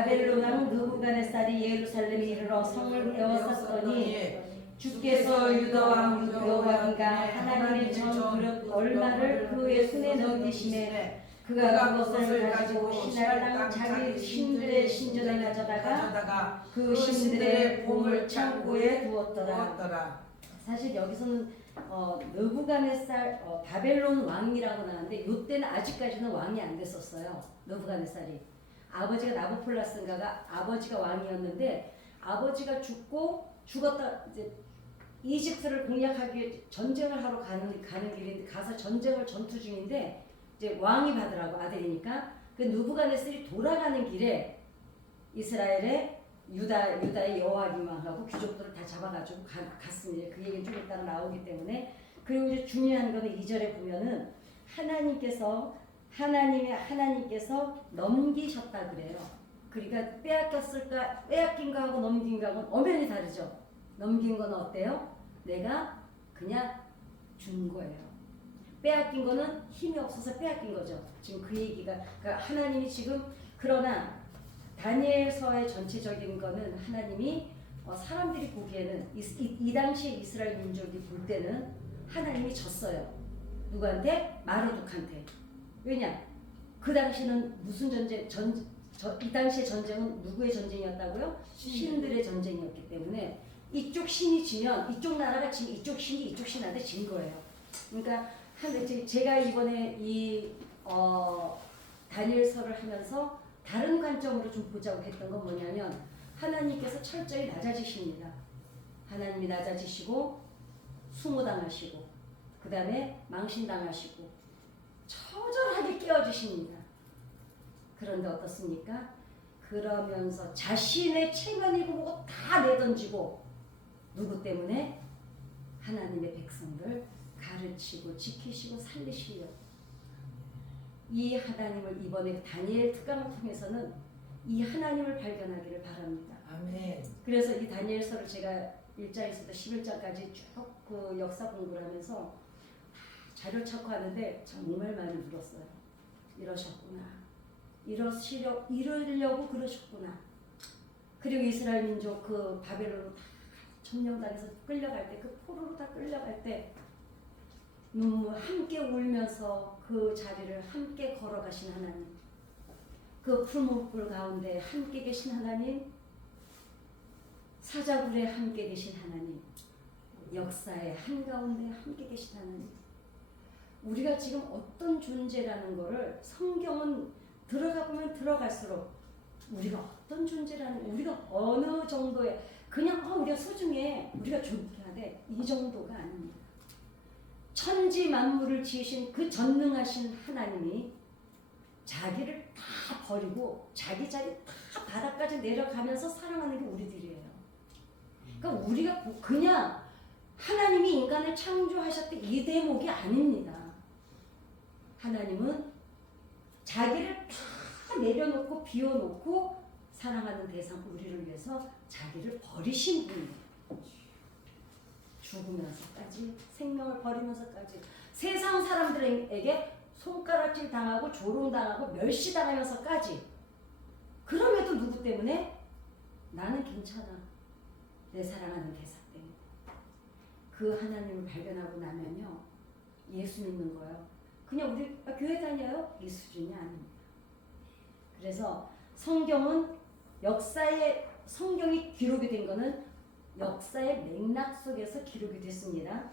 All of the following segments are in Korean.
바벨론 왕 느부갓네살이 예루살렘에 이르러 성을 에워쌌더니 주께서 유다 왕 여호와긴가 하나님의 전 그릇 얼마를 그의 손에 넘기심에 그가 그것을 가지고 신할 땅 자기 신들의 신전에 가져다가 그 신들의 보물 창고에 두었더라. 사실 여기서는 느부갓네살 바벨론 왕이라고 나왔는데 이때는 아직까지는 왕이 안 됐었어요. 느부갓네살이 아버지가 나부콜라스인가가 아버지가 왕이었는데 아버지가 죽었다 이제 이집트를 공략하기 위해 전쟁을 하러 가는 길인데 가서 전투 중인데 이제 왕이 받으라고 아들이니까 그 느부갓네살이 돌아가는 길에 이스라엘의 유다의 여호와김 왕하고 귀족들을 다 잡아가지고 갔습니다. 그 얘기는 좀 이따가 나오기 때문에. 그리고 이제 중요한 거는 2절에 보면은 하나님께서 넘기셨다 그래요. 그러니까 빼앗긴 거하고 넘긴 거하고는 엄연히 다르죠. 넘긴 거는 어때요? 내가 그냥 준 거예요. 빼앗긴 거는 힘이 없어서 빼앗긴 거죠. 지금 그 얘기가 그러니까 하나님이 지금 그러나 다니엘서의 전체적인 거는 하나님이 사람들이 보기에는 이 당시에 이스라엘 민족이 볼 때는 하나님이 졌어요. 누구한테? 마르독한테. 왜냐? 그 당시는 무슨 전쟁? 이 당시의 전쟁은 누구의 전쟁이었다고요? 신들의 전쟁이었기 때문에 이쪽 신이 지면 이쪽 나라가 지면 이쪽 신이 이쪽 신한테 진 거예요. 그러니까 제가 이번에 이 다니엘서를 하면서 다른 관점으로 좀 보자고 했던 건 뭐냐면 하나님께서 철저히 낮아지십니다. 하나님이 낮아지시고 수모당하시고 그 다음에 망신당하시고 처절하게 깨어지십니다. 그런데 어떻습니까? 그러면서 자신의 체면이고 뭐고 다 내던지고 누구 때문에? 하나님의 백성들 가르치고 지키시고 살리시려고. 이 하나님을 이번에 다니엘 특강을 통해서는 이 하나님을 발견하기를 바랍니다. 아멘. 그래서 이 다니엘서를 제가 1장에서부터 11장까지 쭉 그 역사 공부를 하면서 자료 찾고 하는데 정말 많이 울었어요. 이러셨구나. 이러려고 그러셨구나. 그리고 이스라엘 민족 그 바벨론으로 다 점령당해서 끌려갈 때 그 포로로 다 끌려갈 때 눈물 함께 울면서 그 자리를 함께 걸어가신 하나님, 그 풀무불 가운데 함께 계신 하나님, 사자굴에 함께 계신 하나님, 역사의 한가운데 함께 계신 하나님. 우리가 지금 어떤 존재라는 거를 성경은 들어가 보면 들어갈수록 우리가 어떤 존재라는, 우리가 어느 정도의 그냥 우리가 소중해, 우리가 존경하되 이 정도가 아닙니다. 천지 만물을 지으신 그 전능하신 하나님이 자기를 다 버리고 자기 자리 다 바닥까지 내려가면서 사랑하는 게 우리들이에요. 그러니까 우리가 그냥 하나님이 인간을 창조하셨대 이 대목이 아닙니다. 하나님은 자기를 다 내려놓고 비워놓고 사랑하는 대상 우리를 위해서 자기를 버리신 분이에요. 죽으면서까지, 생명을 버리면서까지, 세상 사람들에게 손가락질 당하고 조롱당하고 멸시당하면서까지. 그럼에도 누구 때문에? 나는 괜찮아. 내 사랑하는 대상 때문에. 그 하나님을 발견하고 나면요, 예수 믿는 거예요. 그냥 우리 교회 다녀요? 이 수준이 아닙니다. 그래서 성경은 성경이 기록이 된 거는 역사의 맥락 속에서 기록이 됐습니다.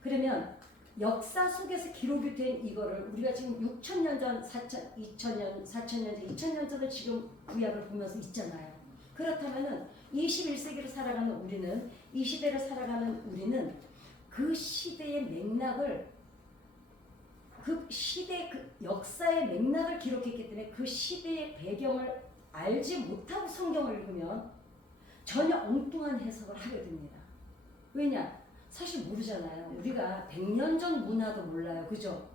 그러면 역사 속에서 기록이 된 이거를 우리가 지금 6,000년 전, 2,000년, 4,000년 전, 2,000년 전을 지금 구약을 보면서 있잖아요. 그렇다면은 21세기를 살아가는 우리는, 이 시대를 살아가는 우리는 그 시대의 맥락을, 그 시대 그 역사의 맥락을 기록했기 때문에 그 시대의 배경을 알지 못하고 성경을 읽으면 전혀 엉뚱한 해석을 하게 됩니다. 왜냐? 사실 모르잖아요. 우리가 100년 전 문화도 몰라요. 그죠?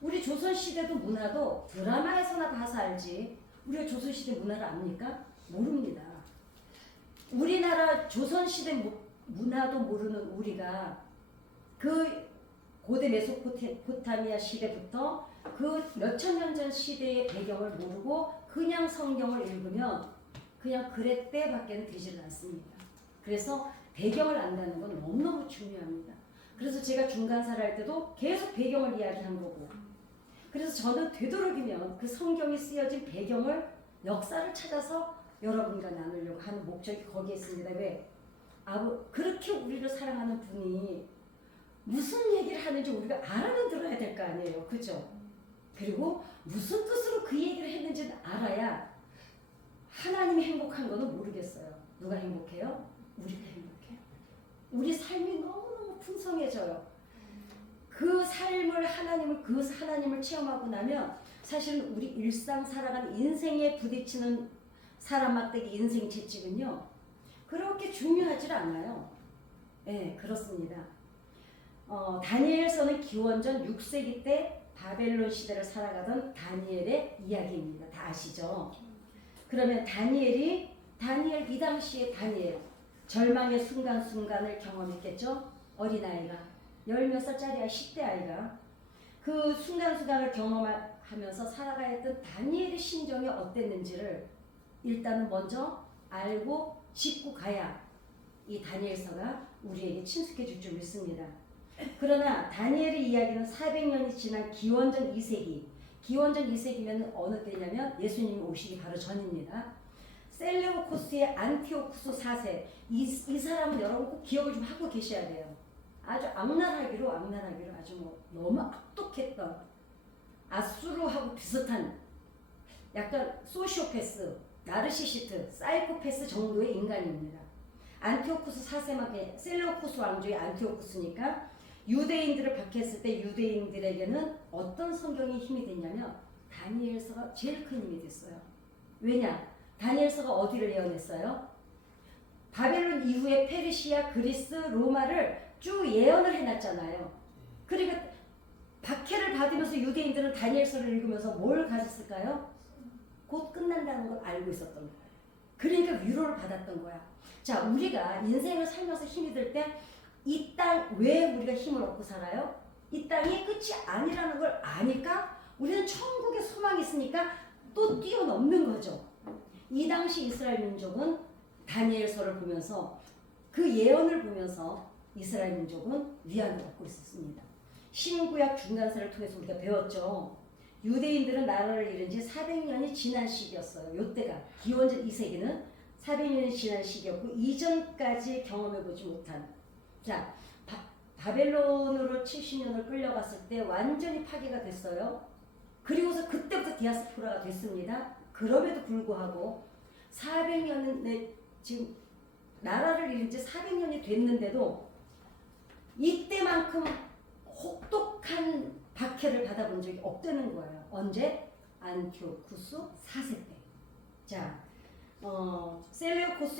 우리 조선시대도 문화도 드라마에서나 봐서 알지 우리가 조선시대 문화를 압니까? 모릅니다. 우리나라 조선시대 문화도 모르는 우리가 그 고대 메소포타미아 시대부터 그 몇천 년 전 시대의 배경을 모르고 그냥 성경을 읽으면 그냥 그랬대밖에는 되지는 않습니다. 그래서 배경을 안다는 건 너무너무 중요합니다. 그래서 제가 중간사를 할 때도 계속 배경을 이야기한 거고, 그래서 저는 되도록이면 그 성경이 쓰여진 배경을, 역사를 찾아서 여러분과 나누려고 하는 목적이 거기에 있습니다. 왜? 그렇게 우리를 사랑하는 분이 무슨 얘기를 하는지 우리가 알아는 들어야 될 거 아니에요. 그죠? 그리고 무슨 뜻으로 그 얘기를 했는지는 알아야 하나님이 행복한 거는 모르겠어요. 누가 행복해요? 우리가 행복해요. 우리 삶이 너무너무 풍성해져요. 그 삶을 하나님을 체험하고 나면 사실은 우리 일상 살아가는 인생에 부딪히는 사람 막대기 인생 채찍은요, 그렇게 중요하지 않아요. 네, 그렇습니다. 다니엘서는 기원전 6세기 때 바벨론 시대를 살아가던 다니엘의 이야기입니다. 다 아시죠? 그러면 다니엘 이 당시에 다니엘 절망의 순간순간을 경험했겠죠? 어린아이가 10몇 살짜리 10대 아이가 그 순간순간을 경험하면서 살아가야 했던 다니엘의 심정이 어땠는지를 일단은 먼저 알고 짚고 가야 이 다니엘서가 우리에게 친숙해질 줄 믿습니다. 그러나 다니엘의 이야기는 400년이 지난 기원전 2세기, 기원전 2세기면 어느 때냐면 예수님이 오시기 바로 전입니다. 셀레우코스의 안티오쿠스 4세, 이 사람은 여러분 꼭 기억을 좀 하고 계셔야 돼요. 아주 악랄하기로 아주 너무 악독했던, 아수르하고 비슷한 약간 소시오패스, 나르시시스트, 사이코패스 정도의 인간입니다. 안티오쿠스 4세만, 셀레우코스 왕조의 안티오쿠스니까 유대인들을 박했을 때 유대인들에게는 어떤 성경이 힘이 됐냐면 다니엘서가 제일 큰 힘이 됐어요. 왜냐? 다니엘서가 어디를 예언했어요? 바벨론 이후에 페르시아, 그리스, 로마를 쭉 예언을 해놨잖아요. 그러니까 박해를 받으면서 유대인들은 다니엘서를 읽으면서 뭘 가졌을까요? 곧 끝난다는 걸 알고 있었던 거예요. 그러니까 위로를 받았던 거야. 자, 우리가 인생을 살면서 힘이 들 때 이 땅 왜 우리가 힘을 얻고 살아요? 이 땅이 끝이 아니라는 걸 아니까 우리는 천국에 소망이 있으니까 또 뛰어넘는 거죠. 이 당시 이스라엘 민족은 다니엘서를 보면서 그 예언을 보면서 이스라엘 민족은 위안을 얻고 있었습니다. 신구약 중간사를 통해서 우리가 배웠죠. 유대인들은 나라를 잃은 지 400년이 지난 시기였어요. 요때가 기원전 2세기는 400년이 지난 시기였고 이전까지 경험해보지 못한, 자, 바벨론으로 70년을 끌려갔을 때 완전히 파괴가 됐어요. 그리고서 그때부터 디아스포라가 됐습니다. 그럼에도 불구하고 400년에 지금 나라를 잃은 지 400년이 됐는데도 이때만큼 혹독한 박해를 받아본 적이 없다는 거예요. 언제? 안티오쿠스 4세 때. 자,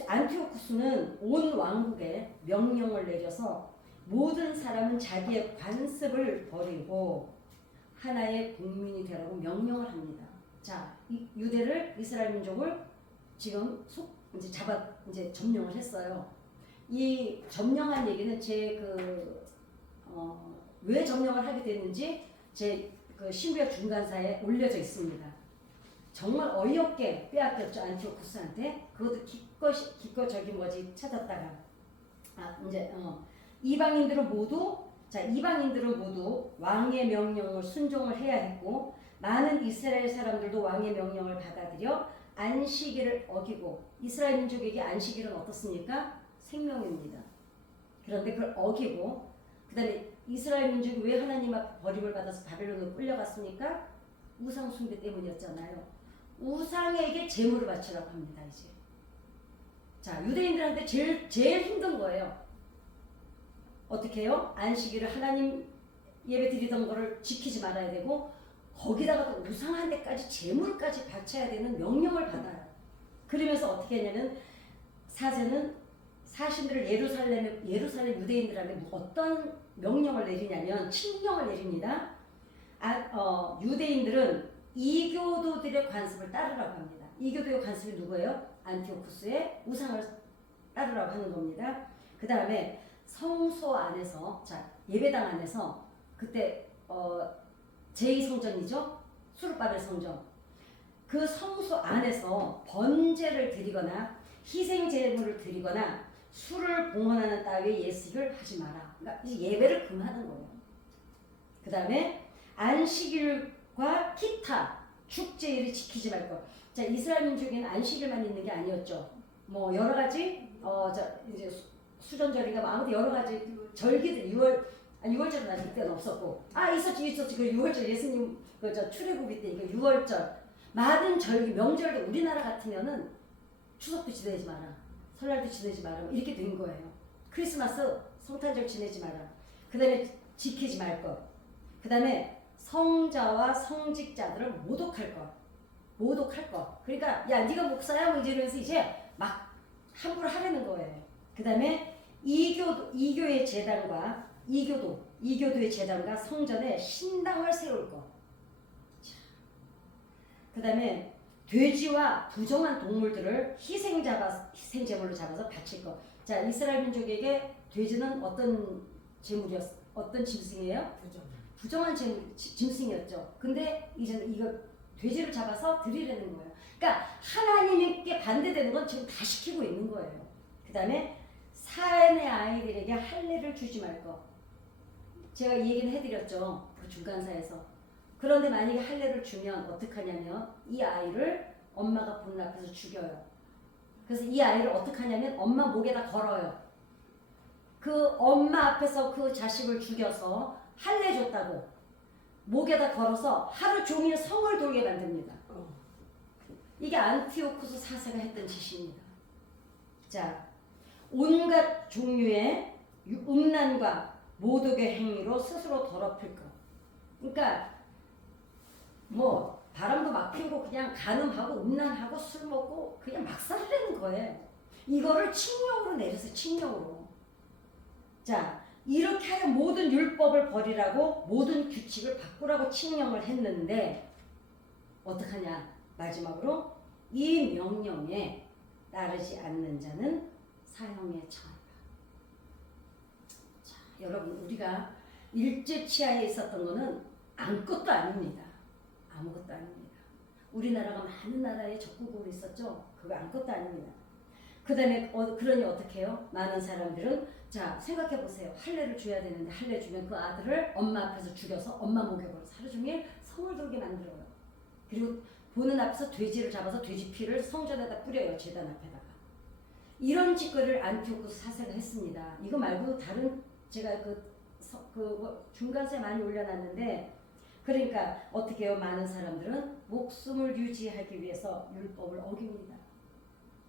안티오쿠스는 온 왕국에 명령을 내려서 모든 사람은 자기의 관습을 버리고 하나의 국민이 되라고 명령을 합니다. 자, 유대를, 이스라엘 민족을 지금 이제 점령을 했어요. 이 점령한 얘기는 왜 점령을 하게 됐는지 제 그 신구약 중간사에 올려져 있습니다. 정말 어이없게 빼앗겼죠, 안티오쿠스한테. 그것도 기껏 찾았다가 이방인들은 모두 왕의 명령을 순종을 해야 했고 많은 이스라엘 사람들도 왕의 명령을 받아들여 안식일을 어기고, 이스라엘 민족에게 안식일은 어떻습니까? 생명입니다. 그런데 그걸 어기고, 그 다음에 이스라엘 민족이 왜 하나님 앞 버림을 받아서 바벨론으로 끌려갔습니까? 우상 숭배 때문이었잖아요. 우상에게 제물을 바치라고 합니다. 이제 자, 유대인들한테 제일 힘든 거예요. 어떻게 해요? 안식일을 하나님 예배 드리던 거를 지키지 말아야 되고 거기다가 또 우상한 데까지 제물까지 바쳐야 되는 명령을 받아요. 그러면서 어떻게 했냐면 사신들을 예루살렘 유대인들한테 어떤 명령을 내리냐면 칙령을 내립니다. 유대인들은 이교도들의 관습을 따르라고 합니다. 이교도의 관습이 누구예요? 안티오쿠스의 우상을 따르라고 하는 겁니다. 그 다음에 성소 안에서, 자, 예배당 안에서, 그때 제2성전이죠. 수르바벨 성전. 그 성소 안에서 번제를 드리거나 희생 제물을 드리거나 술을 봉헌하는 따위의 예식을 하지 마라. 그러니까 예배를 금하는 거예요. 그 다음에 안식일과 기타 축제일을 지키지 말 것. 자, 이스라엘 민족에는 안식일만 있는 게 아니었죠. 뭐 여러 가지 이제 수전절이가 아무튼 여러 가지 절기들 6월절은 아직 그때는 없었고 있었지 그 6월절 예수님 그 출애굽이 때 이거 6월절 많은 절기 명절도 우리나라 같으면은 추석도 지내지 마라 설날도 지내지 마라 이렇게 된 거예요. 크리스마스 성탄절 지내지 마라. 그 다음에 지키지 말 것. 그 다음에 성자와 성직자들을 모독할 것. 그러니까 야 네가 목사야 뭐 이러면서 이제 막 함부로 하려는 거예요. 그 다음에 이교도의 재단과 성전에 신당을 세울 것. 그 다음에 돼지와 부정한 동물들을 희생제물로 잡아서 바칠 것. 자, 이스라엘 민족에게 돼지는 어떤 짐승이에요? 부정한 짐승이었죠. 근데 이제는 이거 돼지를 잡아서 드리려는 거예요. 그러니까 하나님께 반대되는 건 지금 다 시키고 있는 거예요. 그 다음에 사안의 아이들에게 할례를 주지 말 것. 제가 이 얘기는 해드렸죠. 그 중간사에서. 그런데 만약에 할례를 주면 어떡하냐면 이 아이를 엄마가 보는 앞에서 죽여요. 그래서 이 아이를 어떡하냐면 엄마 목에다 걸어요. 그 엄마 앞에서 그 자식을 죽여서 할례 줬다고 목에다 걸어서 하루 종일 성을 돌게 만듭니다. 이게 안티오쿠스 4세가 했던 짓입니다. 자, 온갖 종류의 음란과 모독의 행위로 스스로 더럽힐 것. 그러니까 뭐 바람도 막 피우고 그냥 간음하고 음란하고 술 먹고 그냥 막 살려는 거예요. 이거를 칙령으로 내려서 칙령으로. 자, 이렇게 하여 모든 율법을 버리라고 모든 규칙을 바꾸라고 칙령을 했는데 어떡하냐? 마지막으로 이 명령에 따르지 않는 자는 사형에 처한다. 자, 여러분 우리가 일제 치하에 있었던 거는 아무것도 아닙니다. 아무것도 아닙니다. 우리나라가 많은 나라에 적국으로 있었죠. 그거 아무것도 아닙니다. 그 다음에 그러니 어떻게 해요? 많은 사람들은 자 생각해 보세요. 할례를 줘야 되는데 할례 주면 그 아들을 엄마 앞에서 죽여서 엄마 목에 걸어서 하루 종일 성을 돌게 만들어요. 그리고 보는 앞에서 돼지를 잡아서 돼지 피를 성전에다 뿌려요. 제단 앞에다가. 이런 짓거리를 안티오쿠스 4세가 했습니다. 이거 말고 다른 제가 중간세 많이 올려놨는데 그러니까 어떻게 해요? 많은 사람들은 목숨을 유지하기 위해서 율법을 어깁니다.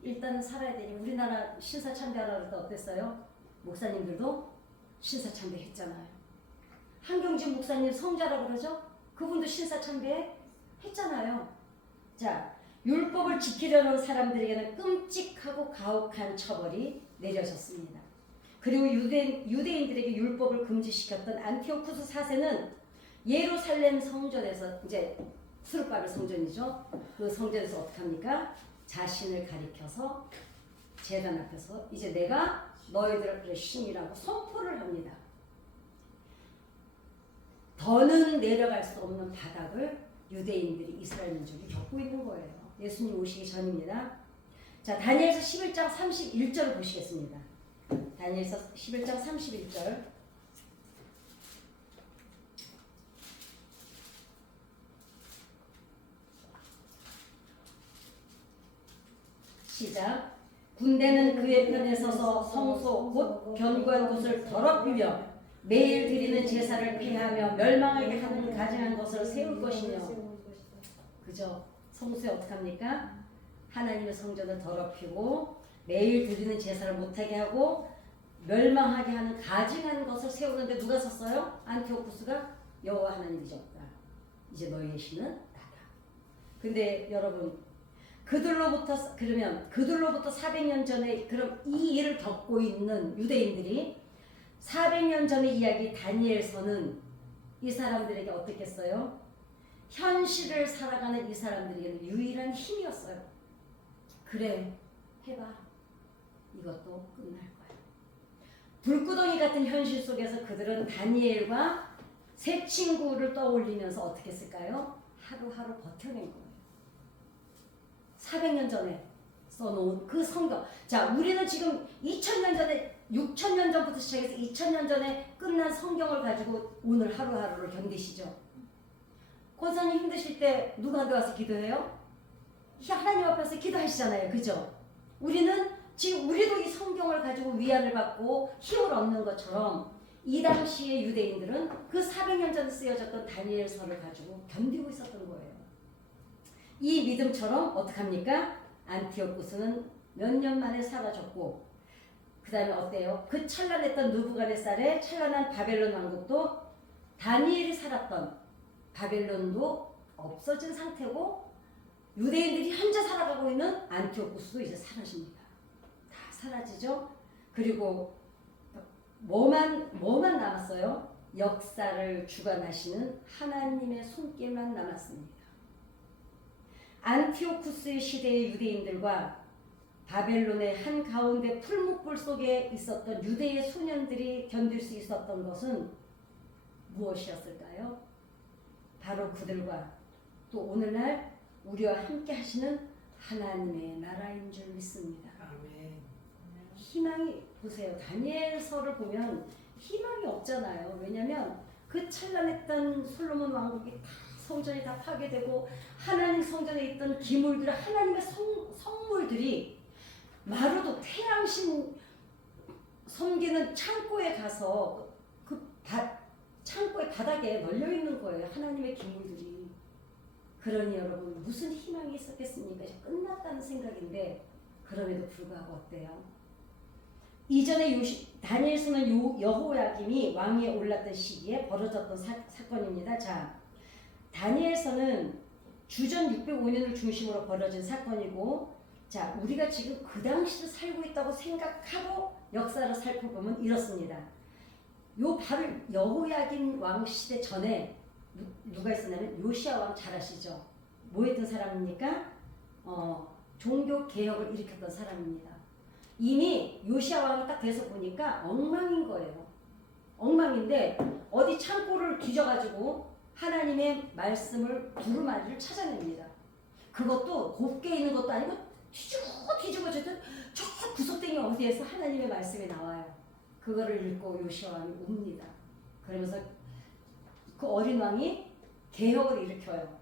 일단은 살아야 되니 우리나라 신사참배하라 때 어땠어요? 목사님들도 신사참배 했잖아요. 한경진 목사님 성자라고 그러죠? 그분도 신사참배 했잖아요. 자, 율법을 지키려는 사람들에게는 끔찍하고 가혹한 처벌이 내려졌습니다. 그리고 유대인들에게 율법을 금지시켰던 안티오쿠스 4세는 예루살렘 성전에서 이제 수르바벨 성전이죠. 그 성전에서 어떻게 합니까? 자신을 가리켜서 제단 앞에서 이제 내가 너희들의 신이라고 선포를 합니다. 더는 내려갈 수 없는 바닥을 유대인들이 이스라엘 민족이 겪고 있는 거예요. 예수님 오시기 전입니다. 자, 다니엘서 11장 31절 보시겠습니다. 다니엘서 11장 31절. 시작. 군대는 그의 편에 서서 성소 곧 견고한 곳을 더럽히며 매일 드리는 제사를 피하며 멸망하게 하는 가증한 것을 세울 것이며. 그죠? 성소에 어떻게 합니까? 하나님의 성전을 더럽히고 매일 드리는 제사를 못하게 하고 멸망하게 하는 가증한 것을 세우는데 누가 섰어요? 안티오쿠스가 여호와 하나님이셨다. 이제 너희의 신은 나다. 근데 여러분 그들로부터 400년 전에 그럼 이 일을 겪고 있는 유대인들이 400년 전의 이야기 다니엘서는 이 사람들에게 어떻겠어요? 현실을 살아가는 이 사람들에게는 유일한 힘이었어요. 그래, 해봐. 이것도 끝날 거야. 불구덩이 같은 현실 속에서 그들은 다니엘과 새 친구를 떠올리면서 어떻게 했을까요? 하루하루 버텨낸 거예요. 400년 전에 써놓은 그 성경. 자, 우리는 지금 2000년 전에 6000년 전부터 시작해서 2000년 전에 끝난 성경을 가지고 오늘 하루하루를 견디시죠. 권사님 힘드실 때 누구한테 와서 기도해요? 하나님 앞에서 기도하시잖아요. 그죠? 우리는 지금 우리도 이 성경을 가지고 위안을 받고 힘을 얻는 것처럼 이 당시의 유대인들은 그 400년 전에 쓰여졌던 다니엘서를 가지고 견디고 있었던 거예요. 이 믿음처럼 어떡합니까? 안티오쿠스는 몇 년 만에 사라졌고 그 다음에 어때요? 그 찬란했던 느부갓네살의 찬란한 바벨론 왕국도 다니엘이 살았던 바벨론도 없어진 상태고 유대인들이 현재 살아가고 있는 안티오쿠스도 이제 사라집니다. 다 사라지죠? 그리고 뭐만 남았어요? 역사를 주관하시는 하나님의 손길만 남았습니다. 안티오쿠스의 시대의 유대인들과 바벨론의 한가운데 풀무불 속에 있었던 유대의 소년들이 견딜 수 있었던 것은 무엇이었을까요? 바로 그들과 또 오늘날 우리와 함께 하시는 하나님의 나라인 줄 믿습니다. 아멘. 희망이 보세요. 다니엘서를 보면 희망이 없잖아요. 왜냐하면 그 찬란했던 솔로몬 왕국이 다 성전이 다 파괴되고 하나님 성전에 있던 기물들 하나님의 성물들이 마루도 태양신 섬기는 창고에 가서 창고의 바닥에 널려 있는 거예요. 하나님의 기물들이. 그러니 여러분 무슨 희망이 있었겠습니까? 이제 끝났다는 생각인데 그럼에도 불구하고 어때요? 이전에 다니엘서는 여호야김이 왕위에 올랐던 시기에 벌어졌던 사건입니다. 자, 다니엘서는 주전 605년을 중심으로 벌어진 사건이고, 자, 우리가 지금 그 당시를 살고 있다고 생각하고 역사를 살펴보면 이렇습니다. 요 바로 여호야김 왕 시대 전에 누가 있었냐면 요시야 왕 잘 아시죠? 뭐 했던 사람입니까? 종교 개혁을 일으켰던 사람입니다. 이미 요시야 왕이 딱 돼서 보니까 엉망인 거예요. 엉망인데 어디 창고를 뒤져가지고 하나님의 말씀을 두루마리를 찾아냅니다. 그것도 곱게 있는 것도 아니고 뒤집어지든 저 구석탱이 어디에서 하나님의 말씀이 나와요. 그거를 읽고 요시야 왕이 웁니다. 그러면서 그 어린 왕이 개혁을 일으켜요.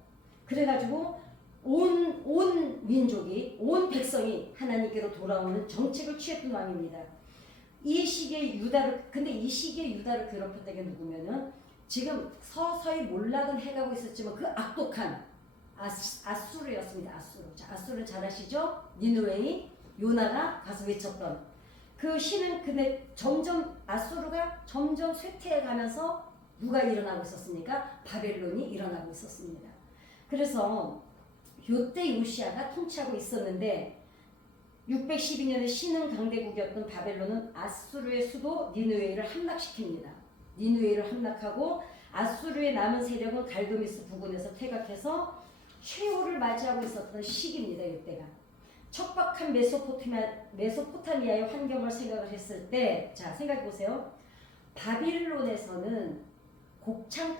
그래가지고 온 민족이, 온 백성이 하나님께로 돌아오는 정책을 취했던 왕입니다. 이 시기에 근데 이 시기에 유다를 괴롭혔던 게 누구면은 지금 서서히 몰락은 해가고 있었지만 그 악독한 아수르였습니다. 자, 아수르 잘 아시죠? 니느웨이 요나가 가서 외쳤던 그 신은 근데 아수르가 점점 쇠퇴해 가면서 누가 일어나고 있었습니까? 바벨론이 일어나고 있었습니다. 그래서 요때 요시야가 통치하고 있었는데 612년에 신흥 강대국이었던 바벨론은 아수르의 수도 니느웨이를 함락시킵니다. 니느웨이를 함락하고 아수르의 남은 세력은 갈그미스 부근에서 퇴각해서 최후를 맞이하고 있었던 시기입니다. 이때가 척박한 메소포타미아의 환경을 생각을 했을 때, 자 생각해 보세요. 바빌론에서는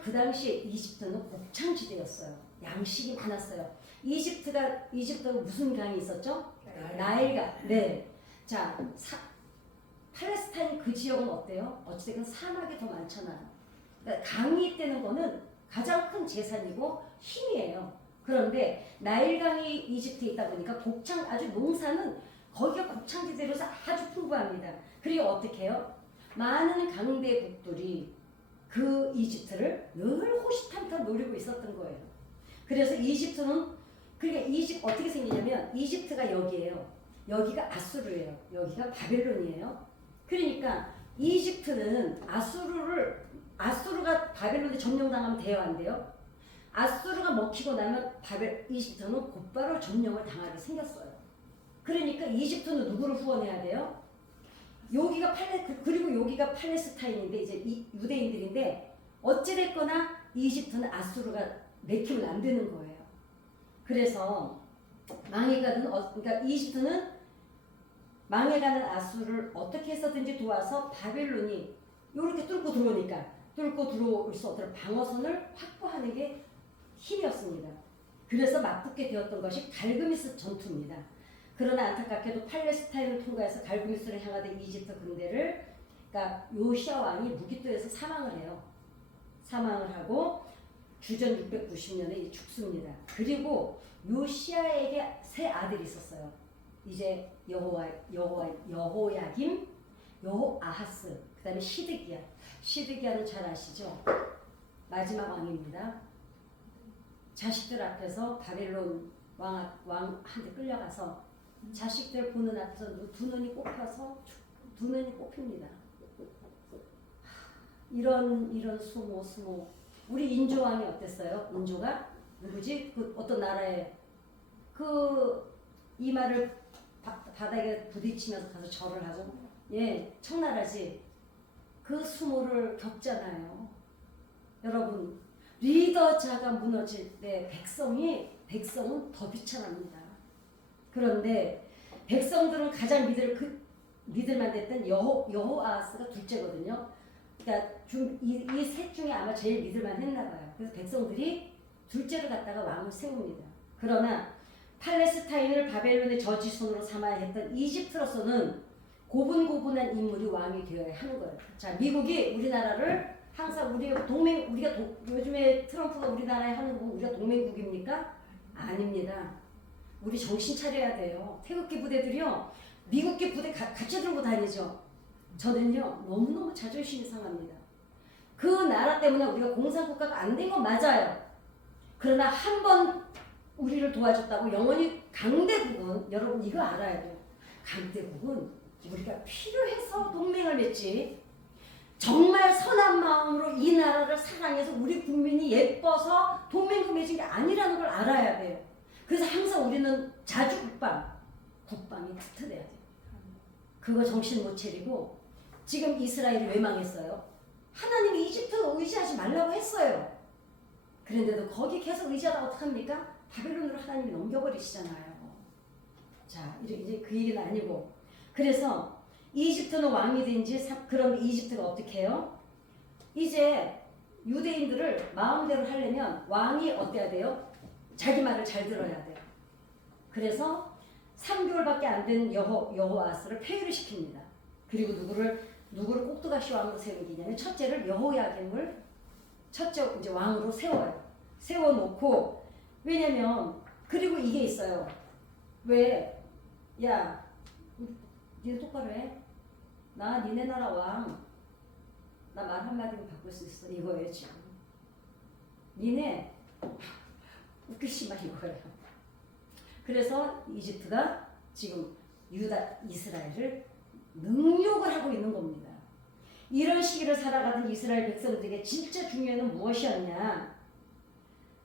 그 당시에 이집트는 곡창지대였어요. 양식이 많았어요. 이집트가 무슨 강이 있었죠? 나일강. 네. 자, 팔레스타인 그 지역은 어때요? 어찌됐든 사막이 더 많잖아요. 그러니까 강이 있다는 거는 가장 큰 재산이고 힘이에요. 그런데 나일강이 이집트에 있다 보니까 아주 농사는 거기가 곡창지대로서 아주 풍부합니다. 그리고 어떻게 해요? 많은 강대국들이 그 이집트를 늘 호시탐탐 노리고 있었던 거예요. 그래서 어떻게 생기냐면 이집트가 여기예요. 여기가 아수르예요. 여기가 바벨론이에요. 그러니까 이집트는 아수르가 바벨론에 점령당하면 돼요, 안 돼요? 아수르가 먹히고 나면 이집트는 곧바로 점령을 당하게 생겼어요. 그러니까 이집트는 누구를 후원해야 돼요? 그리고 여기가 팔레스타인인데 이제 유대인들인데 어찌됐거나 이집트는 아수르가 내키면 안 되는 거예요. 그래서 그러니까 이집트는 망해가는 아수르를 어떻게 해서든지 도와서 바벨론이 이렇게 뚫고 들어올 수 없도록 방어선을 확보하는 게 힘이었습니다. 그래서 맞붙게 되었던 것이 갈그미스 전투입니다. 그러나 안타깝게도 팔레스타인을 통과해서 갈그미스를 향하던 이집트 군대를 그러니까 요시아 왕이 무기토에서 사망을 해요. 사망을 하고 주전 690년에 죽습니다. 그리고 요시아에게 세 아들이 있었어요. 이제 여호야김, 여호아하스, 그 다음에 시드기야. 시드기야는 잘 아시죠? 마지막 왕입니다. 자식들 앞에서 바벨론 왕한테 끌려가서 자식들 보는 앞에서 두 눈이 꼽혀서 두 눈이 꼽힙니다. 이런 수모 우리 인조 왕이 어땠어요? 인조가 누구지? 그 어떤 나라에 그 이마를 바닥에 부딪히면서 가서 절을 하고 청나라지. 그 수모를 겪잖아요. 여러분 리더자가 무너질 때 백성은 더 비참합니다. 그런데 백성들은 가장 믿을만 됐던 여호아하스가 둘째거든요. 그러니까 이 셋 중에 아마 제일 믿을만 했나 봐요. 그래서 백성들이 둘째를 갖다가 왕을 세웁니다. 그러나 팔레스타인을 바벨론의 저지 손으로 삼아야 했던 이집트로서는 고분고분한 인물이 왕이 되어야 하는 거예요. 자, 미국이 우리나라를 항상 우리가 요즘에 트럼프가 우리나라에 하는 거 우리가 동맹국입니까? 아닙니다. 우리 정신 차려야 돼요. 태극기 부대들이요. 미국기 부대 같이 들고 다니죠. 저는요 너무너무 자존심이 상합니다. 그 나라 때문에 우리가 공산국가가 안 된 건 맞아요. 그러나 한 번 우리를 도와줬다고 영원히 강대국은 여러분 이거 알아야 돼요. 강대국은 우리가 필요해서 동맹을 맺지 정말 선한 마음으로 이 나라를 사랑해서 우리 국민이 예뻐서 동맹을 맺은 게 아니라는 걸 알아야 돼요. 그래서 항상 우리는 자주 국방이 튼튼해야 돼요. 그거 정신 못 차리고 지금 이스라엘이 왜 망했어요? 하나님이 이집트 의지하지 말라고 했어요. 그런데도 거기 계속 의지하다 어떡합니까? 바벨론으로 하나님이 넘겨버리시잖아요. 자, 이제 그 얘기는 아니고 그래서 이집트는 왕이 된지 그럼 이집트가 어떻게 해요? 이제 유대인들을 마음대로 하려면 왕이 어때야 돼요? 자기 말을 잘 들어야 돼요. 그래서 3개월밖에 안 된 여호아스를 폐위를 시킵니다. 그리고 누구를 꼭두가시 왕으로 세우기냐면 첫째를 여호야김을 첫째 이제 왕으로 세워요. 세워놓고 왜냐면 그리고 이게 있어요. 왜? 야, 니네 똑바로 해. 나 니네 나라 왕. 나 말 한마디로 바꿀 수 있어. 이거예요 지금. 니네 웃기지 마 이거예요. 그래서 이집트가 지금 이스라엘을 능욕을 하고 있는 겁니다. 이런 시기를 살아가던 이스라엘 백성들에게 진짜 중요한 건 무엇이었냐?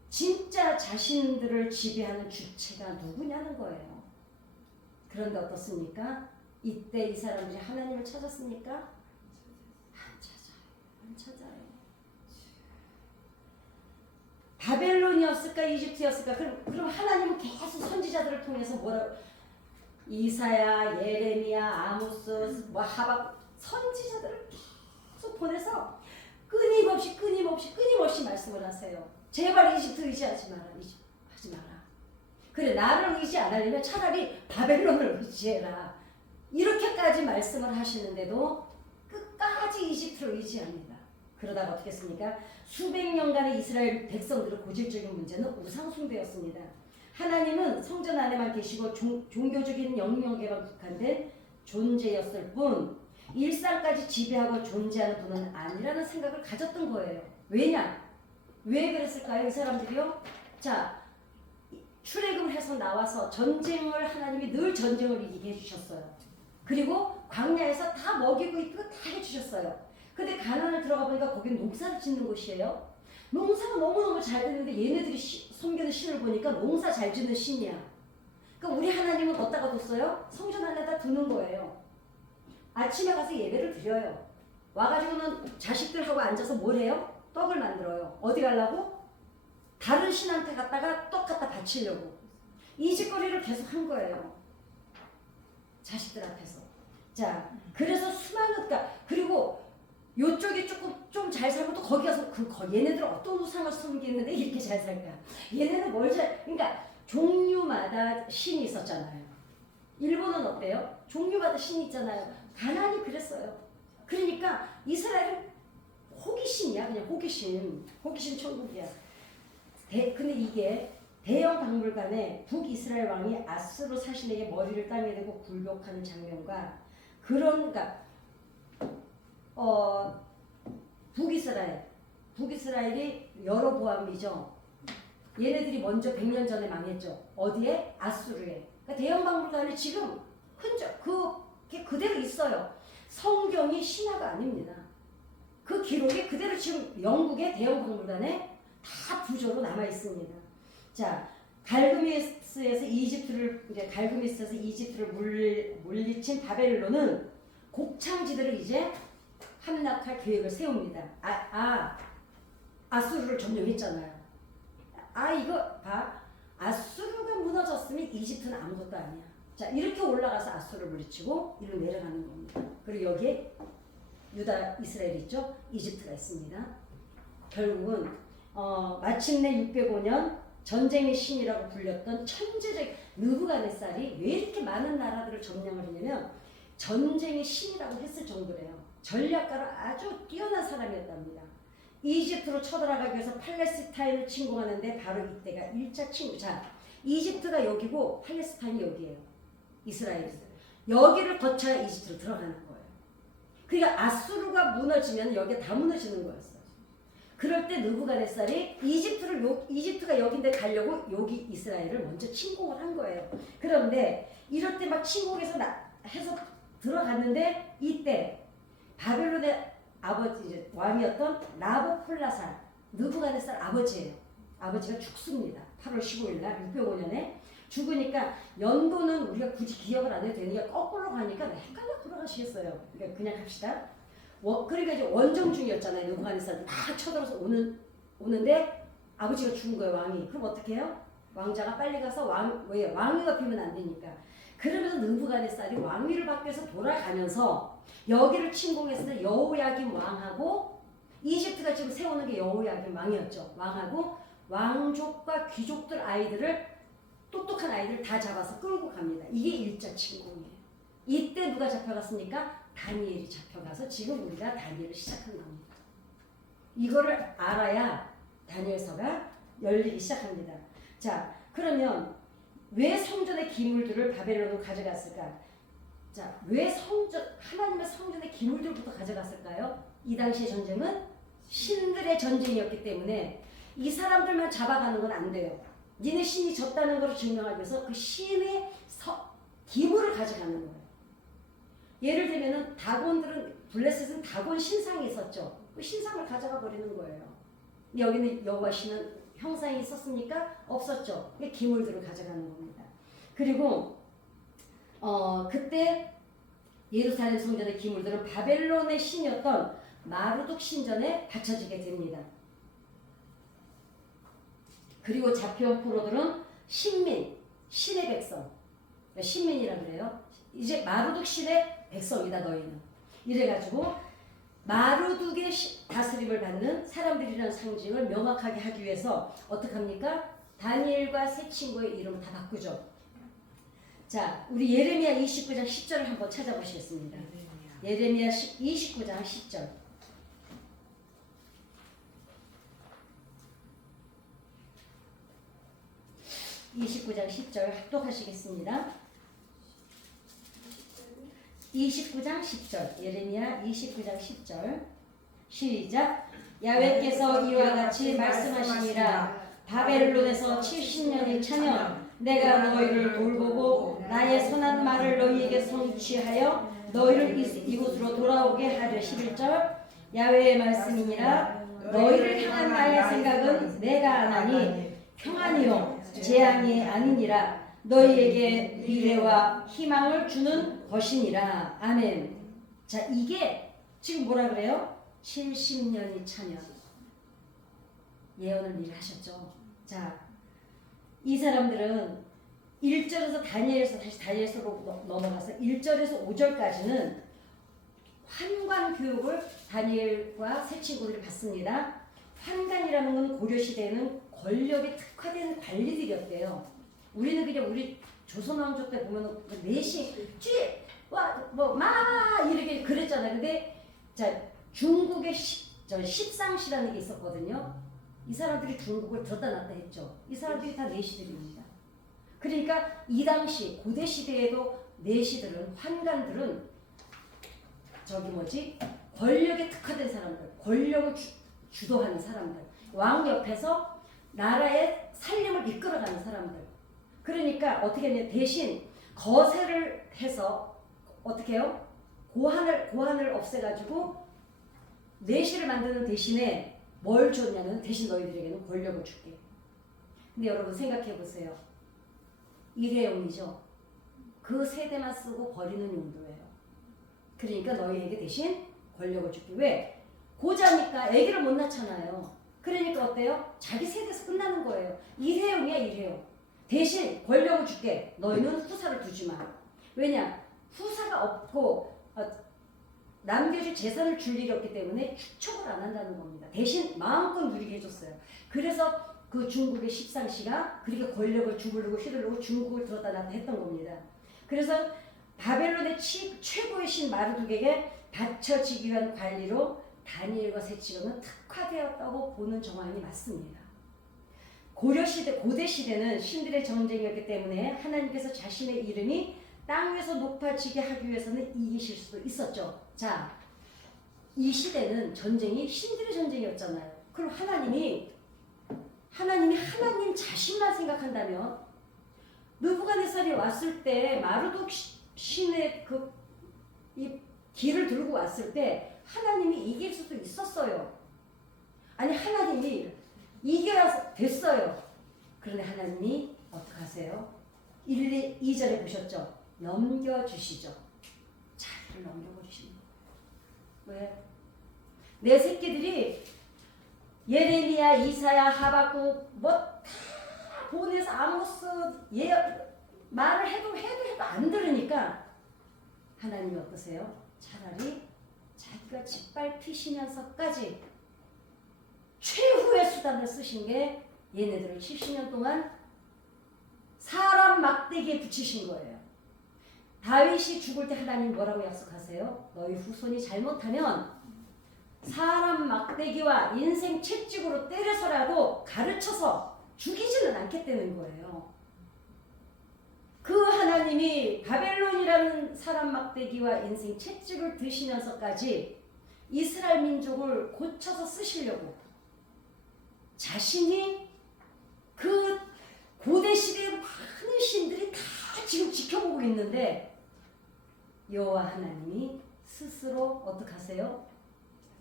진짜 자신들을 지배하는 주체가 누구냐는 거예요. 그런데 어떻습니까? 이때 이 사람들이 하나님을 찾았습니까? 안 찾아요. 바벨론이었을까 이집트였을까? 그럼 하나님은 계속 선지자들을 통해서 이사야, 예레미야, 아모스, 하박 선지자들을 계속 보내서 끊임없이 말씀을 하세요. 제발 이집트 의지하지 마라. 하지 마라. 그래 나를 의지 안 하려면 차라리 바벨론을 의지해라. 이렇게까지 말씀을 하시는데도 끝까지 이집트를 의지합니다. 그러다가 어떻게 했습니까? 수백 년간의 이스라엘 백성들의 고질적인 문제는 우상숭배였습니다. 하나님은 성전 안에만 계시고 종교적인 영역에만 국한된 존재였을 뿐 일상까지 지배하고 존재하는 분은 아니라는 생각을 가졌던 거예요. 왜냐? 왜 그랬을까요? 이 사람들이요? 자, 출애굽을 해서 나와서 전쟁을 하나님이 늘 전쟁을 이기게 해주셨어요. 그리고 광야에서 다 먹이고 입히고 다 해주셨어요. 근데 가나안을 들어가 보니까 거기는 농사를 짓는 곳이에요. 농사가 너무너무 잘 되는데 얘네들이 섬기는 신을 보니까 농사 잘 짓는 신이야. 그러니까 우리 하나님은 어디다가 뒀어요? 성전 안에다 두는 거예요. 아침에 가서 예배를 드려요. 와가지고는 자식들하고 앉아서 뭘 해요? 떡을 만들어요. 어디 가려고? 다른 신한테 갔다가 떡 갖다 바치려고. 이 짓거리를 계속 한 거예요. 자식들 앞에서. 자, 그래서 수많은, 그리고 요쪽이 조금 좀 잘 살고 또 거기 가서 얘네들 어떤 우상을 숨기는데 이렇게 잘 살까? 얘네는 그러니까 종류마다 신이 있었잖아요. 일본은 어때요? 종류마다 신이 있잖아요. 가나안이 그랬어요. 그러니까 이스라엘은 호기심이야. 그냥 호기심 천국이야. 근데 이게 대형 박물관에 북이스라엘 왕이 아수르 사신에게 머리를 땅에 대고 굴복하는 장면과 그러니까 북이스라엘이 여로보암이죠. 얘네들이 먼저 100년 전에 망했죠. 어디에? 아수르에. 그러니까 대형 박물관에 지금 그게 그대로 있어요. 성경이 신화가 아닙니다. 그 기록이 그대로 지금 영국의 대형 박물관에 다 부조로 남아 있습니다. 자, 갈그미스에서 이집트를 물리친 바벨론은 곡창지대를 이제 함락할 계획을 세웁니다. 아수르를 점령했잖아요. 이거 봐. 아수르가 무너졌으면 이집트는 아무것도 아니야. 자, 이렇게 올라가서 아수르를 물리치고 이리로 내려가는 겁니다. 그리고 여기에 유다, 이스라엘 있죠? 이집트가 있습니다. 결국은 마침내 605년 전쟁의 신이라고 불렸던 천재적 느부갓네살이 왜 이렇게 많은 나라들을 점령을 했냐면 전쟁의 신이라고 했을 정도래요. 전략가로 아주 뛰어난 사람이었답니다. 이집트로 쳐들어가기 위해서 팔레스타인을 침공하는데 바로 이때가 1차 침공. 자, 이집트가 여기고 팔레스타인이 여기예요. 이스라엘. 여기를 거쳐야 이집트로 들어가는 거예요. 그러니까 아수르가 무너지면 여기가 다 무너지는 거였어요. 그럴 때 느부갓네살이 이집트가 여긴데 가려고 여기 이스라엘을 먼저 침공을 한 거예요. 그런데 이럴 때 막 침공해서 해서 들어갔는데 이때 바벨론의 아버지 왕이었던 나부콜라살 느부갓네살 아버지예요. 아버지가 죽습니다. 8월 15일 날 605년에 죽으니까 연도는 우리가 굳이 기억을 안 해도 되니까 거꾸로 가니까 헷갈려 돌아가시겠어요. 그러니까 그냥 갑시다. 그러니까 이제 원정 중이었잖아요. 느부갓네살 막 쳐들어서 오는데 아버지가 죽은 거예요. 왕이. 그럼 어떻게 해요? 왕자가 빨리 가서 왕위가 비면 안 되니까. 그러면서 느부갓네살이 왕위를 바뀌어서 돌아가면서 여기를 침공했을 때 여호야김 왕하고 이집트가 지금 세우는 게 여호야김 왕이었죠. 왕하고 왕족과 귀족들 똑똑한 아이들 다 잡아서 끌고 갑니다. 이게 1차 침공이에요. 이때 누가 잡혀갔습니까? 다니엘이 잡혀가서 지금 우리가 다니엘을 시작한 겁니다. 이거를 알아야 다니엘서가 열리기 시작합니다. 자, 그러면 왜 성전의 기물들을 바벨론으로 가져갔을까? 자, 왜 하나님의 성전의 기물들부터 가져갔을까요? 이 당시의 전쟁은 신들의 전쟁이었기 때문에 이 사람들만 잡아가는 건 안 돼요. 니네 신이 졌다는 걸 증명하기 위해서 그 신의 기물을 가져가는 거예요. 예를 들면은 블레셋은 다곤 신상이 있었죠. 그 신상을 가져가 버리는 거예요. 여기는 여호와 신은 형상이 있었습니까? 없었죠. 기물들을 가져가는 겁니다. 그리고 그때 예루살렘 성전의 기물들은 바벨론의 신이었던 마르둑 신전에 바쳐지게 됩니다. 그리고 잡혀온 포로들은 신의 백성, 신민이라 그래요. 이제 마르둑 신의 백성이다 너희는. 이래가지고 마르둑의 다스림을 받는 사람들이라는 상징을 명확하게 하기 위해서 어떻게 합니까? 다니엘과 세 친구의 이름을 다 바꾸죠. 자, 우리 예레미야 29장 10절을 한번 찾아보시겠습니다. 예레미야 29장 10절. (29장 10절) 합독하시겠습니다. 29장 10절 예레미야 29장 10절 시작. 야훼께서 이와 같이 말씀하시니라. 바벨론에서 70년이 차면 내가 너희를 돌보고 나의 선한 말을 너희에게 성취하여 너희를 이곳으로 돌아오게 하려. 11절 야훼의 말씀이니라. 너희를 향한 나의 생각은 내가 아나니 평안이요 재앙이 아니니라. 너희에게 미래와 희망을 주는 것이니라. 아멘. 자, 이게 지금 뭐라 그래요? 70년이 차면 예언을 미리 하셨죠. 자, 이 사람들은 1절에서 다니엘서로 넘어가서 1절에서 5절까지는 환관 교육을 다니엘과 세 친구들이 받습니다. 환관이라는 건 고려시대에는 권력에 특화된 관리들이었대요. 우리는 그냥 우리 조선왕조 때 보면 내시 쥐와뭐마 이렇게 그랬잖아요. 근데 자 중국의 십상시라는 게 있었거든요. 이 사람들이 중국을 들었다 놨다 했죠. 이 사람들이 다 내시들입니다. 그러니까 이 당시 고대 시대에도 내시들은 환관들은 권력에 특화된 사람들, 권력을 주도하는 사람들, 왕 옆에서 나라의 살림을 이끌어가는 사람들. 그러니까 어떻게 했냐, 대신 거세를 해서 어떻게 해요? 고한을 없애가지고 내시를 만드는 대신에 뭘 줬냐면 대신 너희들에게는 권력을 줄게. 근데 여러분 생각해 보세요. 일회용이죠. 그 세대만 쓰고 버리는 용도예요. 그러니까 너희에게 대신 권력을 줄게. 왜? 고자니까 아기를 못 낳잖아요. 그러니까 어때요? 자기 세대에서 끝나는 거예요. 일회용이야, 일회용. 대신 권력을 줄게. 너희는 후사를 두지 마. 왜냐? 후사가 없고 남겨줄 재산을 줄 일이 없기 때문에 축척을 안 한다는 겁니다. 대신 마음껏 누리게 해줬어요. 그래서 그 중국의 십상시가 그렇게 권력을 주부르고 휘두르고 중국을 들었다 놨다 했던 겁니다. 그래서 바벨론의 최고의 신 마르둑에게 바쳐지기 위한 관리로 다니엘과 세치로는 특화되었다고 보는 정황이 맞습니다. 고대 시대는 신들의 전쟁이었기 때문에 하나님께서 자신의 이름이 땅 위에서 높아지게 하기 위해서는 이기실 수도 있었죠. 자, 이 시대는 전쟁이 신들의 전쟁이었잖아요. 그럼 하나님이 하나님 자신만 생각한다면 느부갓네살이 왔을 때 마르독 신의 이 길을 들고 왔을 때 하나님이 이길 수도 있었어요. 아니 하나님이 이겨야 됐어요. 그런데 하나님이 어떻게 하세요? 2절에 보셨죠? 넘겨주시죠. 자기를 넘겨버리시는 거예요. 왜? 내 새끼들이 예레미야, 이사야, 하박국 다 보내서 아모스 말을 해도 안 들으니까 하나님이 어떠세요? 차라리 자기가 짓밟히시면서까지 최후의 수단을 쓰신 게 얘네들을 70년 동안 사람 막대기에 붙이신 거예요. 다윗이 죽을 때 하나님 뭐라고 약속하세요? 너희 후손이 잘못하면 사람 막대기와 인생 채찍으로 때려서라도 가르쳐서 죽이지는 않겠다는 거예요. 그 하나님이 바벨론이라는 사람 막대기와 인생 채찍을 드시면서까지 이스라엘 민족을 고쳐서 쓰시려고 자신이 그 고대 시대의 많은 신들이 다 지금 지켜보고 있는데 여호와 하나님이 스스로 어떻게 하세요?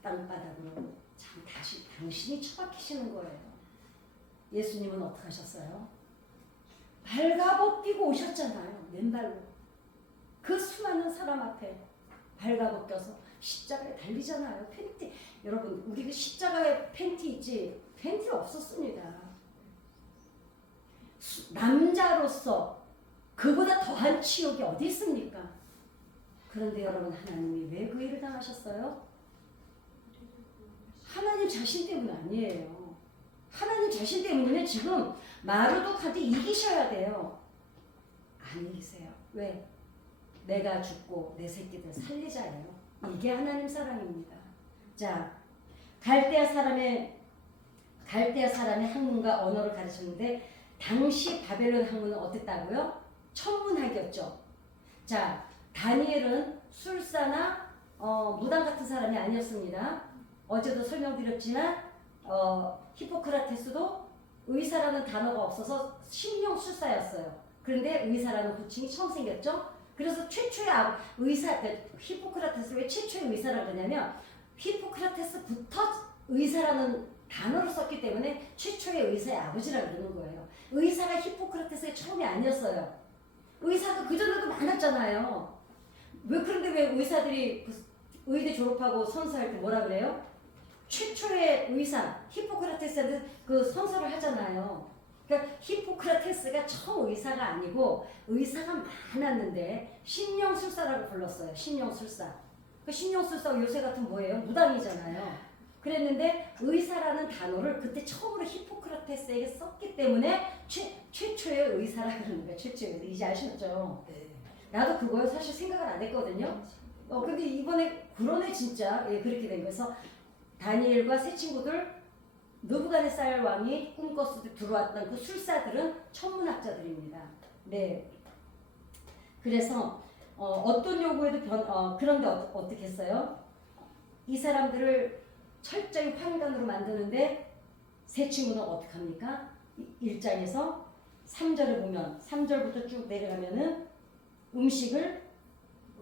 땅바닥으로 다시 당신이 처박히시는 거예요. 예수님은 어떻게 하셨어요? 발가벗기고 오셨잖아요. 맨발로. 그 수많은 사람 앞에 발가벗겨서 십자가에 달리잖아요. 팬티. 여러분 우리 그 십자가에 팬티 있지? 팬티 없었습니다. 남자로서 그보다 더한 치욕이 어디 있습니까? 그런데 여러분 하나님이 왜 그 일을 당하셨어요? 하나님 자신 때문 아니에요. 하나님 자신 때문에 지금 마르독한테 이기셔야 돼요. 안 이기세요. 왜? 내가 죽고 내 새끼들 살리자예요. 이게 하나님 사랑입니다. 자, 갈대아 사람의 학문과 언어를 가르쳤는데 당시 바벨론 학문은 어땠다고요? 천문학이었죠. 자, 다니엘은 술사나 무당 같은 사람이 아니었습니다. 어제도 설명드렸지만 히포크라테스도 의사라는 단어가 없어서 신령술사였어요. 그런데 의사라는 호칭이 처음 생겼죠. 그래서 최초의 의사, 히포크라테스를 왜 최초의 의사라고 그러냐면 히포크라테스부터 의사라는 단어를 썼기 때문에 최초의 의사의 아버지라고 그러는 거예요. 의사가 히포크라테스의 처음이 아니었어요. 의사가 그전에도 많았잖아요. 그런데 왜 의사들이 의대 졸업하고 선서할 때 뭐라 그래요? 최초의 의사 히포크라테스한테 그 선서를 하잖아요. 그러니까 히포크라테스가 처음 의사가 아니고 의사가 많았는데 신령술사라고 불렀어요. 신령술사. 그 신령술사가 요새 같은 뭐예요? 무당이잖아요. 그랬는데 의사라는 단어를 그때 처음으로 히포크라테스에게 썼기 때문에 최초의 의사라 그러는 거야. 최초의 의사. 이제 아셨죠? 네. 나도 그거 사실 생각을 안 했거든요. 근데 이번에 그러네 진짜. 예, 그렇게 된 거여서 다니엘과 세 친구들 느부갓네살 왕이 꿈꿨을 때 들어왔던 그 술사들은 천문학자들입니다. 네. 그래서 어떤 요구에도 그런데 어떻게 했어요? 이 사람들을 철저히 환관으로 만드는데 세 친구는 어떻게 합니까? 1장에서 3절을 보면 3절부터 쭉 내려가면은 음식을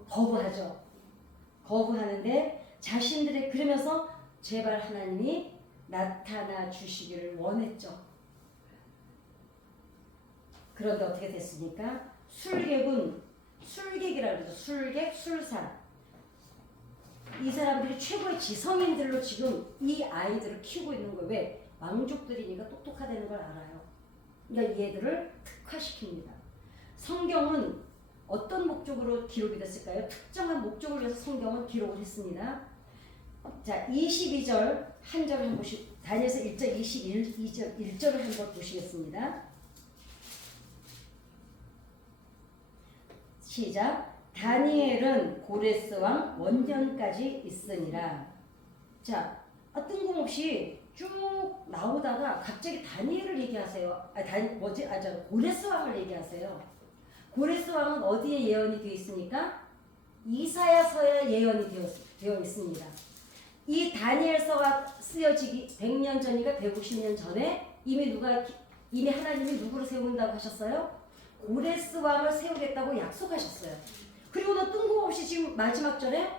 거부하죠. 거부하는데 자신들의 그러면서 제발 하나님이 나타나 주시기를 원했죠. 그런데 어떻게 됐습니까? 술객이라고 그러죠. 술객, 술사. 이 사람들이 최고의 지성인들로 지금 이 아이들을 키우고 있는 거예요. 왜? 왕족들이니까 똑똑하다는 걸 알아요. 그러니까 얘들을 특화시킵니다. 성경은 어떤 목적으로 기록이 됐을까요? 특정한 목적을 위해서 성경은 기록을 했습니다. 자, 22절 한 절 한번 다니엘서 1장 22절 1절을 한번 보시겠습니다. 시작. 다니엘은 고레스 왕 원년까지 있으니라. 자, 뜬금없이 쭉 나오다가 갑자기 다니엘을 얘기하세요. 고레스 왕을 얘기하세요. 고레스 왕은 어디에 예언이 되어 있습니까? 이사야서에 예언이 되어 있습니다. 이 다니엘서가 쓰여지기 100년 전이가 150년 전에 이미 하나님이 누구를 세운다고 하셨어요? 고레스 왕을 세우겠다고 약속하셨어요. 그리고는 뜬금없이 지금 마지막 절에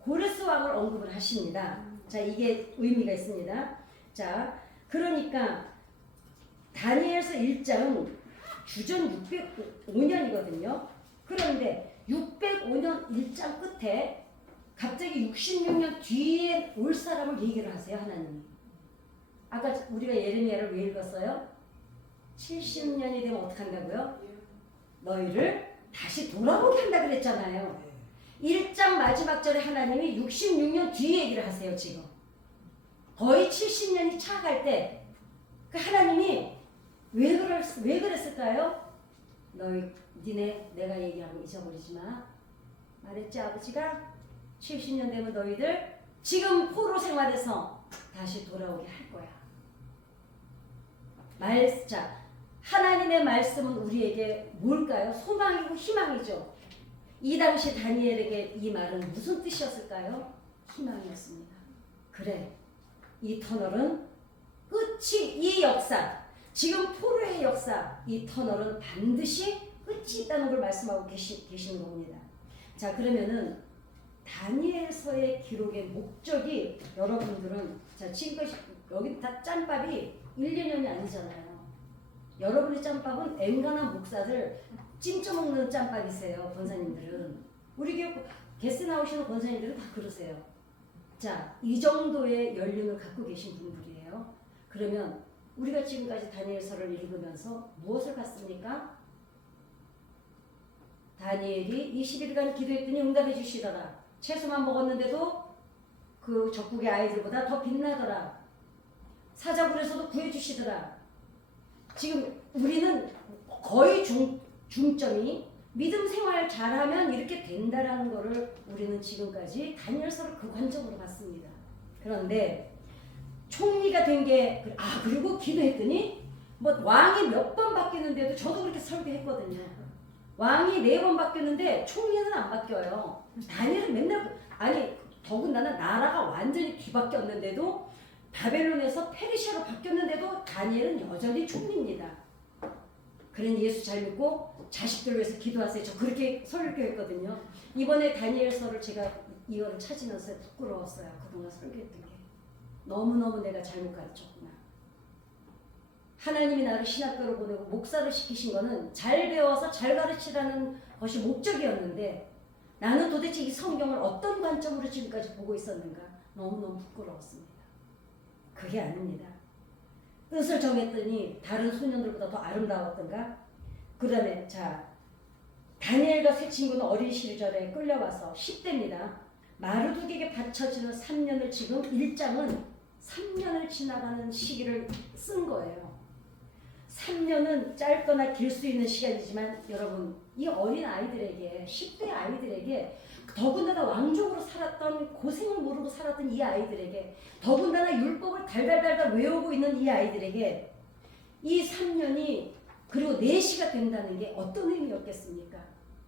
고레스 왕을 언급을 하십니다. 자, 이게 의미가 있습니다. 자, 그러니까 다니엘서 1장은 주전 605년이거든요. 그런데 605년 1장 끝에 갑자기 66년 뒤에 올 사람을 얘기를 하세요, 하나님이. 아까 우리가 예레미야를 왜 읽었어요? 70년이 되면 어떻게 한다고요? 너희를 다시 돌아오게 한다 그랬잖아요. 1장 마지막 절에 하나님이 66년 뒤에 얘기를 하세요, 지금. 거의 70년이 차갈 때 그 하나님이 왜 그랬을까요? 니네 내가 얘기한 거 잊어버리지 마. 말했지, 아버지가 70년 되면 너희들 지금 포로 생활에서 다시 돌아오게 할 거야. 자, 하나님의 말씀은 우리에게 뭘까요? 소망이고 희망이죠. 이 당시 다니엘에게 이 말은 무슨 뜻이었을까요? 희망이었습니다. 그래, 이 터널은 끝이, 이 역사, 지금 포로의 역사, 이 터널은 반드시 끝이 있다는 걸 말씀하고 계시는 겁니다. 자, 그러면은 다니엘서의 기록의 목적이 여러분들은, 자, 지금까지 여기 다 짬밥이 1, 2년이 아니잖아요. 여러분의 짬밥은 앵간한 목사들 찜쪄 먹는 짬밥이세요. 권사님들은. 우리 교회 게스트 나오시는 권사님들은 다 그러세요. 자, 이 정도의 연륜을 갖고 계신 분들이에요. 그러면 우리가 지금까지 다니엘서를 읽으면서 무엇을 봤습니까? 다니엘이 20일간 기도했더니 응답해 주시더라. 채소만 먹었는데도 그 적국의 아이들보다 더 빛나더라. 사자굴에서도 구해주시더라. 지금 우리는 거의 중점이 믿음 생활 잘하면 이렇게 된다라는 거를 우리는 지금까지 다니엘서를 그 관점으로 봤습니다. 그런데 총리가 된 게, 그리고 기도했더니 뭐 왕이 몇 번 바뀌는데도 저도 그렇게 설교했거든요. 왕이 4번 바뀌었는데 총리는 안 바뀌어요. 다니엘은 맨날, 더군다나 나라가 완전히 뒤바뀌었는데도 바벨론에서 페르시아로 바뀌었는데도 다니엘은 여전히 총리입니다. 그러니 예수 잘 믿고 자식들 위해서 기도하세요. 저 그렇게 설교했거든요. 이번에 다니엘서를 제가 이거를 찾으면서 부끄러웠어요. 그동안 설교했던 게. 너무너무 내가 잘못 가르쳤구나. 하나님이 나를 신학교로 보내고 목사를 시키신 거는 잘 배워서 잘 가르치라는 것이 목적이었는데 나는 도대체 이 성경을 어떤 관점으로 지금까지 보고 있었는가 너무너무 부끄러웠습니다. 그게 아닙니다. 뜻을 정했더니 다른 소년들보다 더 아름다웠던가? 그 다음에 자, 다니엘과 세 친구는 어린 시절에 끌려와서 10대입니다. 마르둑에게 바쳐지는 3년을 지금 1장은 3년을 지나가는 시기를 쓴 거예요. 3년은 짧거나 길 수 있는 시간이지만 여러분, 이 어린 아이들에게, 10대 아이들에게, 더군다나 왕족으로 살았던, 고생을 모르고 살았던 이 아이들에게, 더군다나 율법을 달달달달 외우고 있는 이 아이들에게 이 3년이 그리고 4시가 된다는 게 어떤 의미였겠습니까?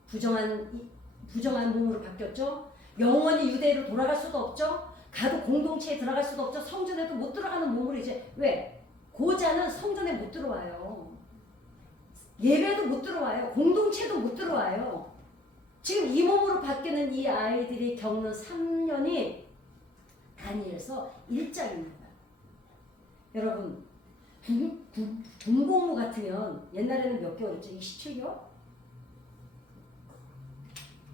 부정한 몸으로 바뀌었죠. 영원히 유대로 돌아갈 수도 없죠. 가도 공동체에 들어갈 수도 없죠. 성전에도 못 들어가는 몸으로 이제 왜? 고자는 성전에 못 들어와요. 예배도 못 들어와요. 공동체도 못 들어와요. 지금 이 몸으로 바뀌는 이 아이들이 겪는 3년이 다니엘서 1장입니다. 여러분, 군복무 같으면 옛날에는 몇 개월이었죠? 27개월?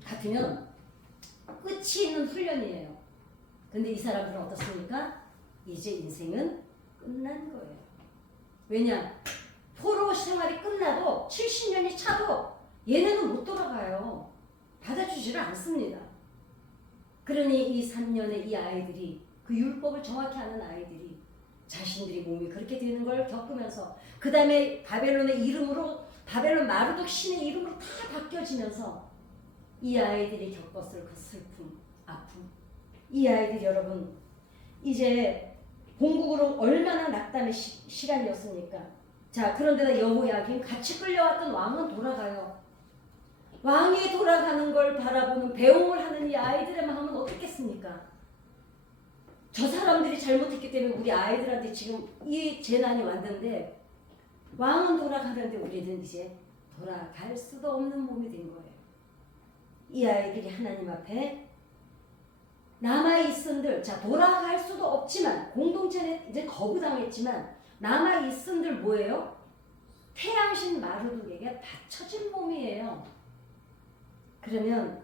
같으면 끝이 있는 훈련이에요. 근데 이 사람들은 어떻습니까? 이제 인생은 끝난 거예요. 왜냐? 포로 생활이 끝나도 70년이 차도 얘네는 못 돌아가요. 받아주지를 않습니다. 그러니 이 3년의 이 아이들이, 그 율법을 정확히 아는 아이들이 자신들이 몸이 그렇게 되는 걸 겪으면서, 그 다음에 바벨론의 이름으로, 바벨론 마르독 신의 이름으로 다 바뀌어지면서 이 아이들이 겪었을 그 슬픔, 아픔, 이 아이들이 여러분 이제 본국으로 얼마나 낙담의 시간이었습니까? 자, 그런데다 여호야긴 같이 끌려왔던 왕은 돌아가요. 왕이 돌아가는 걸 바라보는 배웅을 하는 이 아이들의 마음은 어떻겠습니까? 저 사람들이 잘못했기 때문에 우리 아이들한테 지금 이 재난이 왔는데, 왕은 돌아가는데 우리는 이제 돌아갈 수도 없는 몸이 된 거예요. 이 아이들이 하나님 앞에 남아있은들, 자, 돌아갈 수도 없지만, 공동체는 이제 거부당했지만 남아있은들 뭐예요? 태양신 마르둑에게 바쳐진 몸이에요. 그러면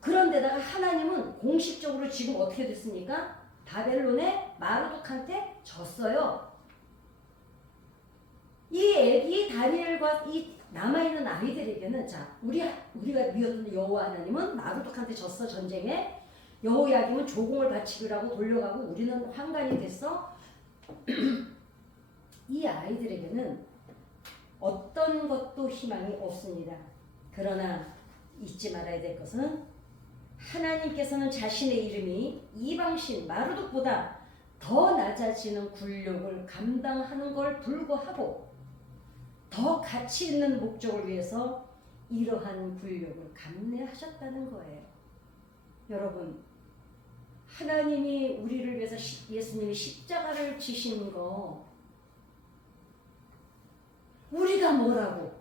그런데다가 하나님은 공식적으로 지금 어떻게 됐습니까? 바벨론의 마르독한테 졌어요. 이 다니엘과 이 남아있는 아이들에게는, 자, 우리가 믿었던 여호와 하나님은 마르독한테 졌어, 전쟁에. 여호야김은 조공을 바치기로 하고 돌려가고 우리는 환관이 됐어. 이 아이들에게는 어떤 것도 희망이 없습니다. 그러나 잊지 말아야 될 것은, 하나님께서는 자신의 이름이 이방신 마르독보다 더 낮아지는 굴욕을 감당하는 걸 불구하고 더 가치 있는 목적을 위해서 이러한 굴욕을 감내하셨다는 거예요. 여러분, 하나님이 우리를 위해서 예수님이 십자가를 지신 거 우리가 뭐라고?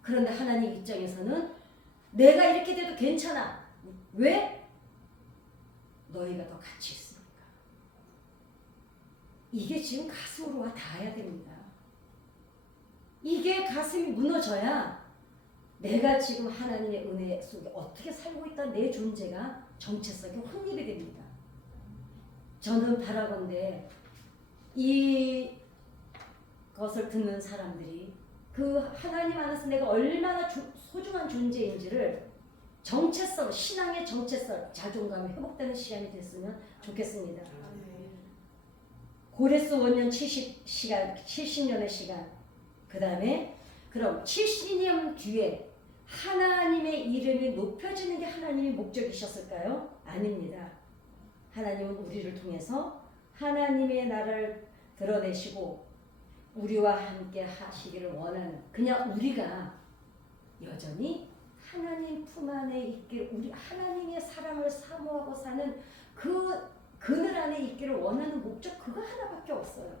그런데 하나님 입장에서는 내가 이렇게 돼도 괜찮아. 왜? 너희가 더 가치 있으니까. 이게 지금 가슴으로 와 닿아야 됩니다. 이게 가슴이 무너져야 내가 지금 하나님의 은혜 속에 어떻게 살고 있다, 내 존재가 정체성에 확립이 됩니다. 저는 바라건대 이 것을 듣는 사람들이 그 하나님 안에서 내가 얼마나 소중한 존재인지를 정체성, 신앙의 정체성, 자존감이 회복되는 시간이 됐으면 좋겠습니다. 고레스 원년 70년의 시간, 그 다음에 그럼 70년 뒤에 하나님의 이름이 높여지는 게 하나님의 목적이셨을까요? 아닙니다. 하나님은 우리를 통해서 하나님의 나라를 드러내시고 우리와 함께 하시기를 원하는, 그냥 우리가 여전히 하나님 품 안에 있기를, 우리 하나님의 사랑을 사모하고 사는 그 그늘 안에 있기를 원하는 목적, 그거 하나밖에 없어요.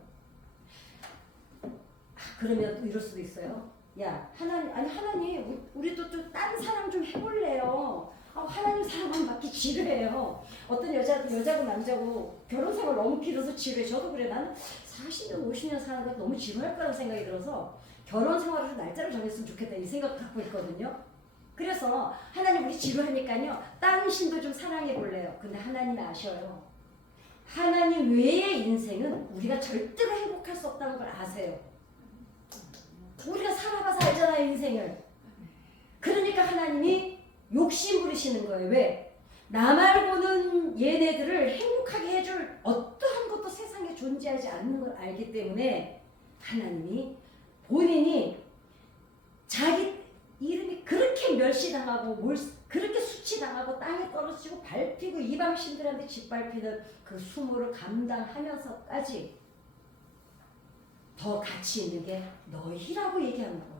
그러면 또 이럴 수도 있어요. 야, 하나님, 우리도 좀 딴 사랑 좀 해볼래요. 하나님 사랑만 받기 지루해요. 어떤 여자고 남자고 결혼 생활 너무 길어서 지루해. 저도 그래. 나는 40년, 50년 사는데 너무 지루할 거라는 생각이 들어서 결혼 생활을 날짜를 정했으면 좋겠다, 이 생각 갖고 있거든요. 그래서 하나님, 우리 지루하니까요, 딴 신도 좀 사랑해 볼래요. 근데 하나님이 아셔요. 하나님 외의 인생은 우리가 절대로 행복할 수 없다는 걸 아세요. 우리가 살아봐서 알잖아요, 인생을. 그러니까 하나님이 욕심 부리시는 거예요. 왜? 나 말고는 얘네들을 행복하게 해줄 어떠한 것도 세상에 존재하지 않는 걸 알기 때문에 하나님이 본인이 자기 이름이 그렇게 멸시당하고 그렇게 수치당하고 땅에 떨어지고 밟히고 이방신들한테 짓밟히는 그 수모를 감당하면서까지 더 가치 있는 게 너희라고 얘기하는 거예요.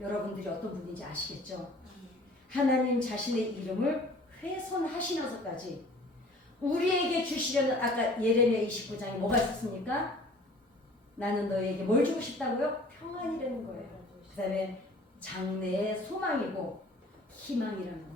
여러분들이 어떤 분인지 아시겠죠? 하나님 자신의 이름을 훼손하시면서까지 우리에게 주시려는 아까 예레미야 29장에 뭐가 있었습니까? 나는 너희에게 뭘 주고 싶다고요? 평안이라는 거예요. 그 다음에 장래의 소망이고 희망이라는 거예요.